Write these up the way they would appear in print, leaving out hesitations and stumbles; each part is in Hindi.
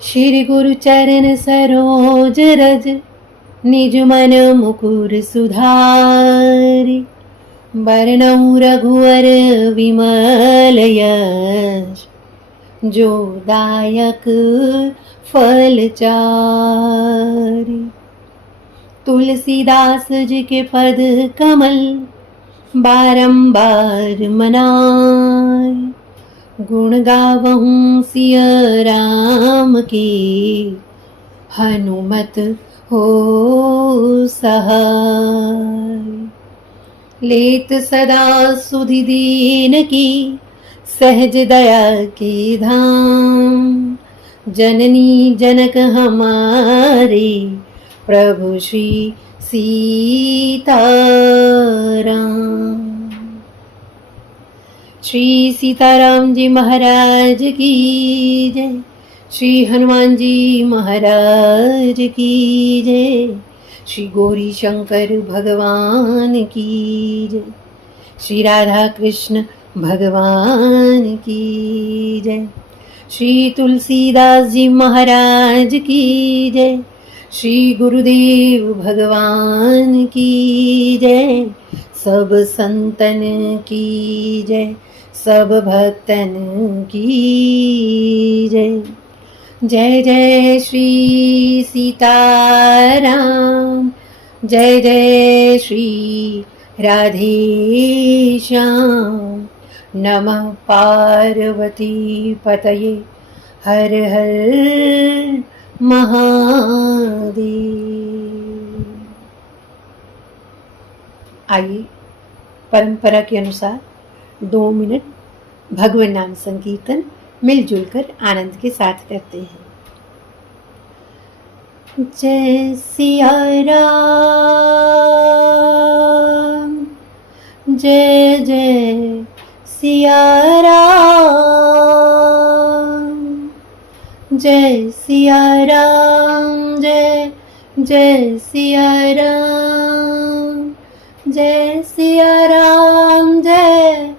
श्री गुरु चरण सरोज रज, निज मन मुकुर सुधारि। बरनउँ रघुवर विमल यश, जो दायक फल चारि। तुलसीदास जी के पद कमल, बारंबार मनाए। गुण गावहूँ सिय राम की, हनुमत हो सहाय। लेत सदा सुधि दीन की, सहज दया के धाम। जननी जनक हमारे, प्रभु श्री सीताराम। श्री सीताराम जी महाराज की जय। श्री हनुमान जी महाराज की जय। श्री गौरी शंकर भगवान की जय। श्री राधा कृष्ण भगवान की जय। श्री तुलसीदास जी महाराज की जय। श्री गुरुदेव भगवान की जय। सब संतन की जय, सब भक्तन की जय। जय जय श्री सीताराम, जय जय श्री राधे श्याम। नमः पार्वती पतये, हर हर महादेव। आइए परंपरा के अनुसार 2 मिनट भगवान नाम संकीर्तन मिलजुल कर आनंद के साथ करते हैं। जय सिया राम, जय जय सिया राम, जय सिया राम, जय जय सिया राम, जय सिया राम, जय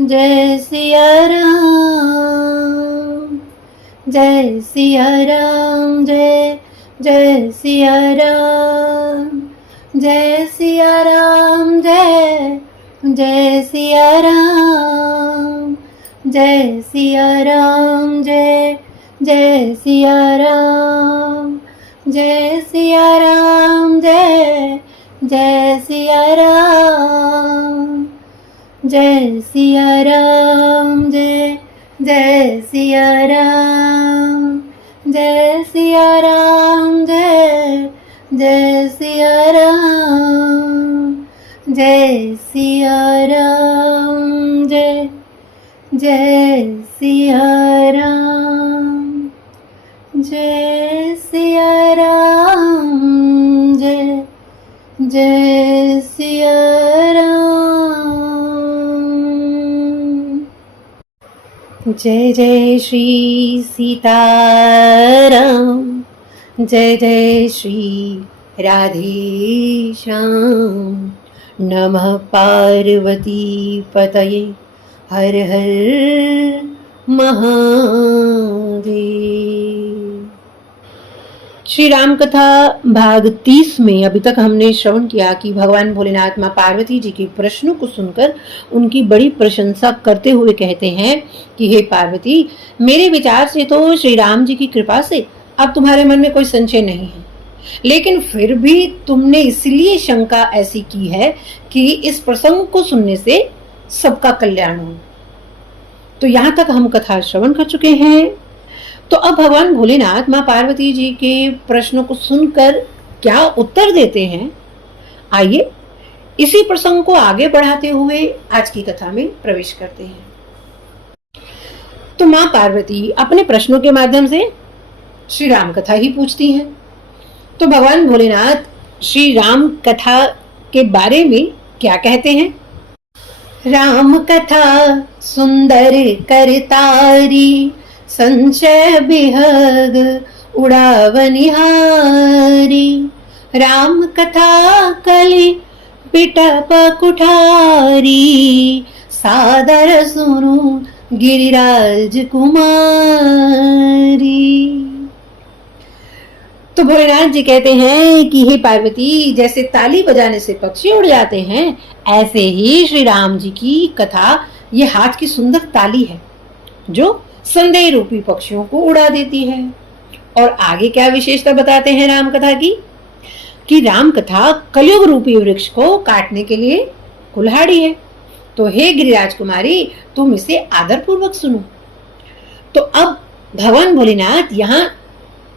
जय सिया राम, जय सिया राम, जय जय सिया राम, जय सिया राम, जय जय सिया राम, जय सिया राम, जय जय सिया राम, जय सिया राम, जय जय सिया राम, जय सिया राम, जय जय सिया राम, जय सिया राम, जय जय सिया राम, जय सिया राम, जय जय सिया राम, जय सिया राम, जय जय सिया राम। जय जय श्री सीताराम, जय जय श्री राधे श्याम। नमः पार्वती पतये, हर हर महादेव। श्री राम कथा भाग 30 में अभी तक हमने श्रवण किया कि भगवान भोलेनाथ माँ पार्वती जी के प्रश्नों को सुनकर उनकी बड़ी प्रशंसा करते हुए कहते हैं कि हे पार्वती, मेरे विचार से तो श्री राम जी की कृपा से अब तुम्हारे मन में कोई संशय नहीं है, लेकिन फिर भी तुमने इसलिए शंका ऐसी की है कि इस प्रसंग को सुनने से सबका कल्याण हो। तो यहाँ तक हम कथा श्रवण कर चुके हैं। तो अब भगवान भोलेनाथ माँ पार्वती जी के प्रश्नों को सुनकर क्या उत्तर देते हैं, आइए इसी प्रसंग को आगे बढ़ाते हुए आज की कथा में प्रवेश करते हैं। तो माँ पार्वती अपने प्रश्नों के माध्यम से श्री राम कथा ही पूछती हैं। तो भगवान भोलेनाथ श्री राम कथा के बारे में क्या कहते हैं। राम कथा सुंदर करतारी, संशय बिहग उड़ावनिहारी। राम कथा कलि पिटप कुठारी, सादर सुनु गिरिराज कुमारी। तो भोलेनाथ जी कहते हैं कि हे पार्वती, जैसे ताली बजाने से पक्षी उड़ जाते हैं, ऐसे ही श्री राम जी की कथा ये हाथ की सुंदर ताली है जो संदेह रूपी पक्षियों को उड़ा देती है। और आगे क्या विशेषता बताते हैं राम कथा की, कि राम कथा कलयुग रूपी वृक्ष को काटने के लिए कुल्हाड़ी है। तो हे गिरिराज कुमारी, तुम इसे आदर पूर्वक सुनो। तो अब भगवान भोलेनाथ यहाँ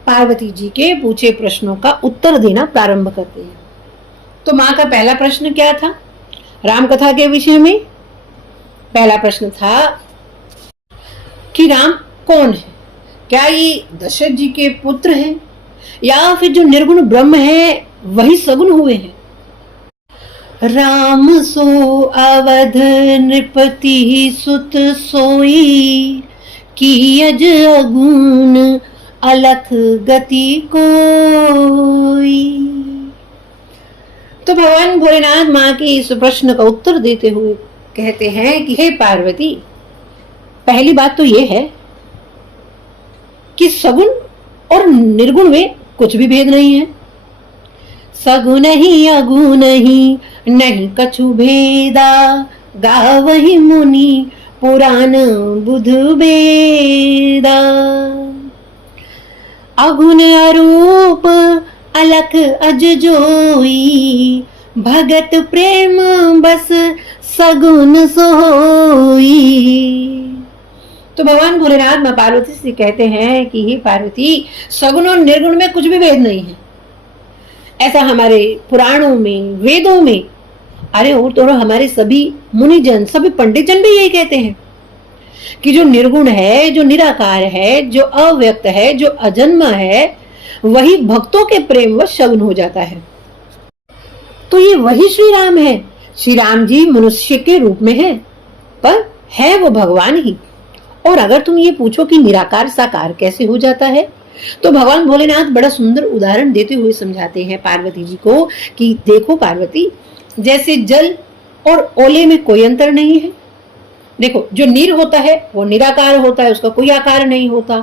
पार्वती जी के पूछे प्रश्नों का उत्तर देना प्रारंभ करते हैं। तो माँ का पहला प्रश्न क्या था राम कथा के विषय में? पहला प्रश्न था कि राम कौन है? क्या ये दशरथ जी के पुत्र हैं या फिर जो निर्गुण ब्रह्म है वही सगुण हुए हैं? राम सो अवध नृपति सुत सोई, कीअज अगुण अलख गति कोई। तो भगवान भोलेनाथ माँ के इस प्रश्न का उत्तर देते हुए कहते हैं कि हे पार्वती, पहली बात तो ये है कि सगुण और निर्गुण में कुछ भी भेद नहीं है। सगुण ही अगुण ही नहीं कछु भेदा, गावहि मुनि पुराण बुध बेदा। अगुण अरूप अलख अज जोई, भगत प्रेम बस सगुण सोई। तो भगवान भोलेनाथ माँ पार्वती से कहते हैं कि हे पार्वती, सगुण और निर्गुण में कुछ भी भेद नहीं है। ऐसा हमारे पुराणों में, वेदों में, अरे और तो हमारे सभी मुनिजन, सभी पंडित जन भी यही कहते हैं कि जो निर्गुण है, जो निराकार है, जो अव्यक्त है, जो अजन्म है, वही भक्तों के प्रेम वश सगुण हो जाता है। तो ये वही श्री राम है। श्री राम जी मनुष्य के रूप में है, पर है वो भगवान ही। और अगर तुम ये पूछो कि निराकार साकार कैसे हो जाता है, तो भगवान भोलेनाथ बड़ा सुंदर उदाहरण देते हुए समझाते हैं पार्वती जी को कि देखो पार्वती, जैसे जल और ओले में कोई अंतर नहीं है। देखो, जो नीर होता है वो निराकार होता है, उसका कोई आकार नहीं होता,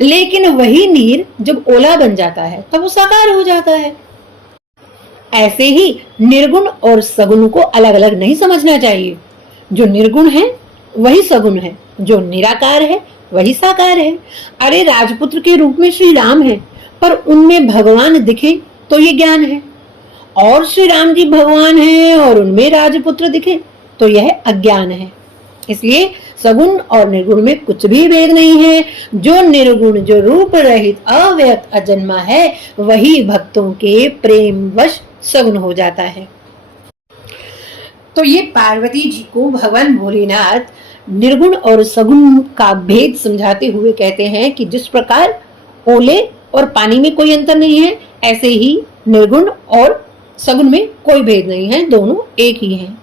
लेकिन वही नीर जब ओला बन जाता है तब वो साकार हो जाता है। ऐसे ही निर्गुण और सगुण को अलग अलग नहीं समझना चाहिए। जो निर्गुण है वही सगुण है, जो निराकार है वही साकार है। अरे राजपुत्र के रूप में श्री राम है, पर उनमें भगवान दिखे तो ये ज्ञान है, और श्री राम जी भगवान हैं और उनमें राजपुत्र दिखे तो यह अज्ञान है। इसलिए सगुण और निर्गुण में कुछ भी भेद नहीं है। जो निर्गुण, जो रूप रहित अव्यक्त अजन्मा है, वही भक्तों के प्रेम वश सगुण हो जाता है। तो ये पार्वती जी को भगवान भोलेनाथ निर्गुण और सगुण का भेद समझाते हुए कहते हैं कि जिस प्रकार ओले और पानी में कोई अंतर नहीं है, ऐसे ही निर्गुण और सगुण में कोई भेद नहीं है, दोनों एक ही हैं।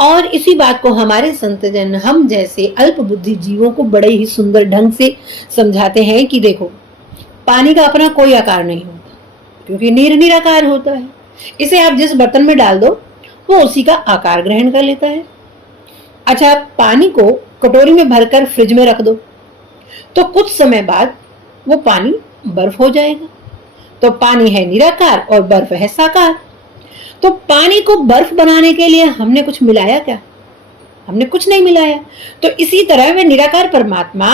और इसी बात को हमारे संतजन, हम जैसे अल्प बुद्धि जीवों को बड़े ही सुंदर ढंग से समझाते हैं कि देखो, पानी का अपना कोई आकार नहीं होता, क्योंकि निराकार होता है। इसे आप जिस बर्तन में डाल दो वो उसी का आकार ग्रहण कर लेता है। अच्छा, पानी को कटोरी में भरकर फ्रिज में रख दो तो कुछ समय बाद वो पानी बर्फ हो जाएगा। तो पानी है निराकार और बर्फ है साकार। तो पानी को बर्फ बनाने के लिए हमने कुछ मिलाया क्या? हमने कुछ नहीं मिलाया। तो इसी तरह वे निराकार परमात्मा,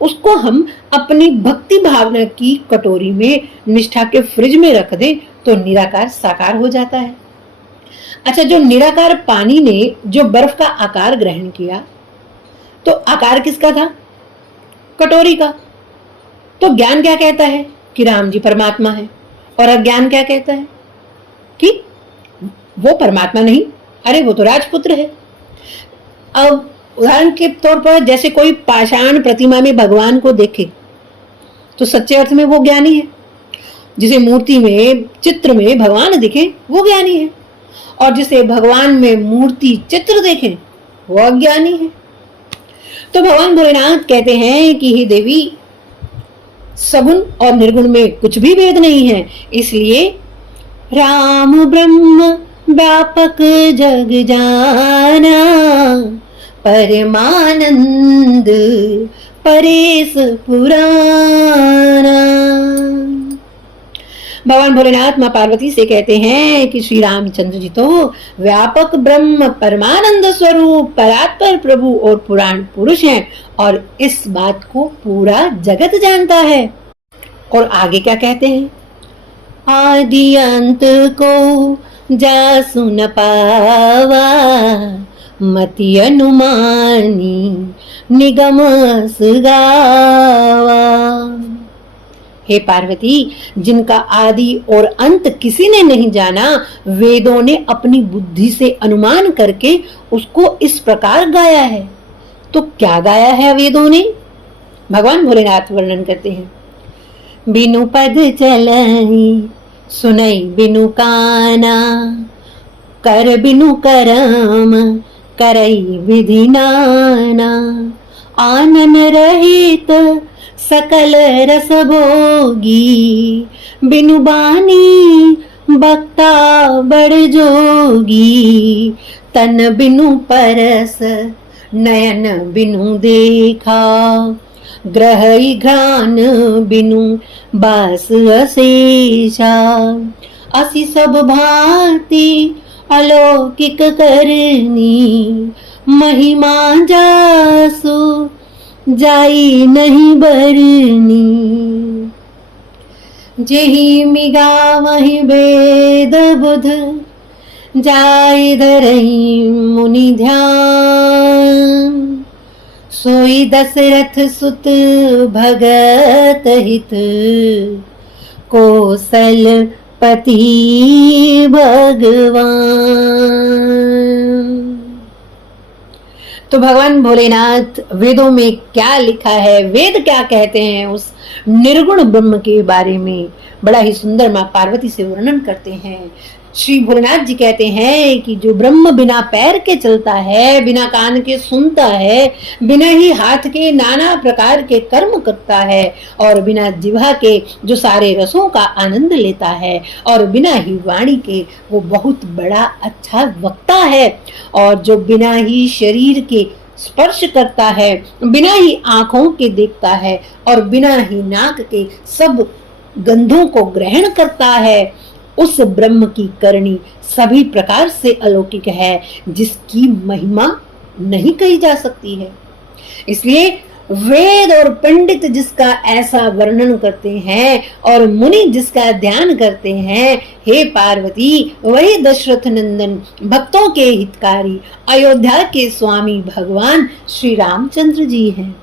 उसको हम अपनी भक्ति भावना की कटोरी में निष्ठा के फ्रिज में रख दें तो निराकार साकार हो जाता है। अच्छा, जो निराकार पानी ने जो बर्फ का आकार ग्रहण किया, तो आकार किसका था? कटोरी का। तो ज्ञान क्या कहता है कि राम जी परमात्मा है, और अज्ञान क्या कहता है कि वो परमात्मा नहीं, अरे वो तो राजपुत्र है। अब उदाहरण के तौर पर जैसे कोई पाषाण प्रतिमा में भगवान को देखे तो सच्चे अर्थ में वो ज्ञानी है। जिसे मूर्ति में, चित्र में भगवान दिखे वो ज्ञानी है, और जिसे भगवान में मूर्ति चित्र देखे वो अज्ञानी है। तो भगवान भोलेनाथ कहते हैं कि हे देवी, सगुण और निर्गुण में कुछ भी भेद नहीं है। इसलिए राम ब्रह्म व्यापक जग जाना, परमानंद परेश पुराना। भगवान भोलेनाथ माँ पार्वती से कहते हैं कि श्री रामचंद्र जी तो व्यापक ब्रह्म परमानंद स्वरूप परात्पर प्रभु और पुराण पुरुष हैं और इस बात को पूरा जगत जानता है। और आगे क्या कहते हैं, आदि अंत को जासु न पावा मति अनुमानी निगम सुगावा। हे पार्वती, जिनका आदि और अंत किसी ने नहीं जाना, वेदों ने अपनी बुद्धि से अनुमान करके उसको इस प्रकार गाया है। तो क्या गाया है वेदों ने? भगवान भोलेनाथ वर्णन करते हैं, बिनु पद चलई सुनई बिनु काना कर बिनु करम करई विधि नाना आनन रहित सकल रस भोगी बिनु बानी बक्ता बड़ जोगी तन बिनु परस नयन बिनु देखा ग्रह घ्राण बिनु बास अशेषा असी सब भांति अलौकिक करनी महिमा जासु जाई नहीं बरनी जेहि मिगा वही वेद बुध जाय धरई मुनि ध्यान सोई दशरथ सुत भगत हित कौशल पति भगवान। तो भगवान भोलेनाथ वेदों में क्या लिखा है, वेद क्या कहते हैं, उस निर्गुण ब्रह्म के बारे में बड़ा ही सुंदर माँ पार्वती से वर्णन करते हैं। श्री भोलेनाथ जी कहते हैं कि जो ब्रह्म बिना पैर के चलता है, बिना कान के सुनता है, बिना ही हाथ के नाना प्रकार के कर्म करता है और बिना जिह्वा के जो सारे रसों का आनंद लेता है और बिना ही वाणी के वो बहुत बड़ा अच्छा वक्ता है और जो बिना ही शरीर के स्पर्श करता है, बिना ही आंखों के देखता है और बिना ही नाक के सब गंधों को ग्रहण करता है, उस ब्रह्म की करनी सभी प्रकार से अलौकिक है, जिसकी महिमा नहीं कही जा सकती है। इसलिए वेद और पंडित जिसका ऐसा वर्णन करते हैं और मुनि जिसका ध्यान करते हैं, हे पार्वती, वही दशरथ नंदन भक्तों के हितकारी अयोध्या के स्वामी भगवान श्री रामचंद्र जी हैं।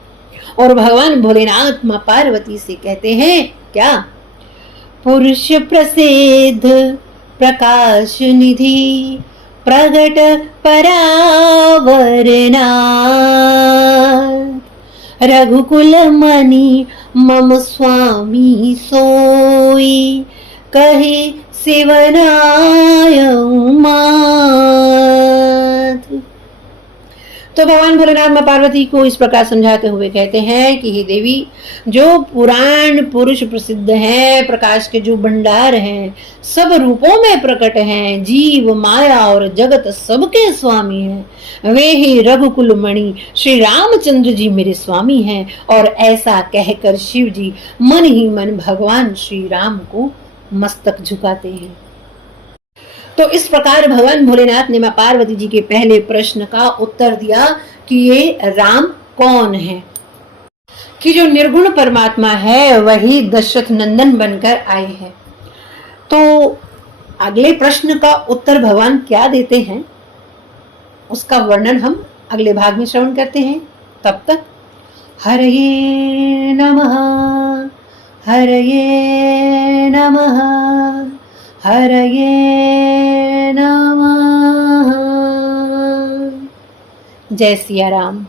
और भगवान भोलेनाथ माँ पार्वती से कहते हैं क्या, पुरुष प्रसिद्ध प्रकाश निधि प्रगट परावरना रघुकुल मणि मम स्वामी सोई कहे शिवनाय मात। तो भगवान भोलेनाथ माँ पार्वती को इस प्रकार समझाते हुए कहते हैं कि हे देवी, जो पुराण पुरुष प्रसिद्ध हैं, प्रकाश के जो भंडार हैं, सब रूपों में प्रकट हैं, जीव माया और जगत सबके स्वामी हैं, वे ही रघुकुल मणि श्री रामचंद्र जी मेरे स्वामी हैं। और ऐसा कहकर शिव जी मन ही मन भगवान श्री राम को मस्तक झुकाते हैं। तो इस प्रकार भगवान भोलेनाथ ने माँ पार्वती जी के पहले प्रश्न का उत्तर दिया कि ये राम कौन है, कि जो निर्गुण परमात्मा है वही दशरथ नंदन बनकर आए हैं। तो अगले प्रश्न का उत्तर भगवान क्या देते हैं उसका वर्णन हम अगले भाग में श्रवण करते हैं। तब तक हरये नमः, हरये नमः, हरये नमः। जय सिया राम।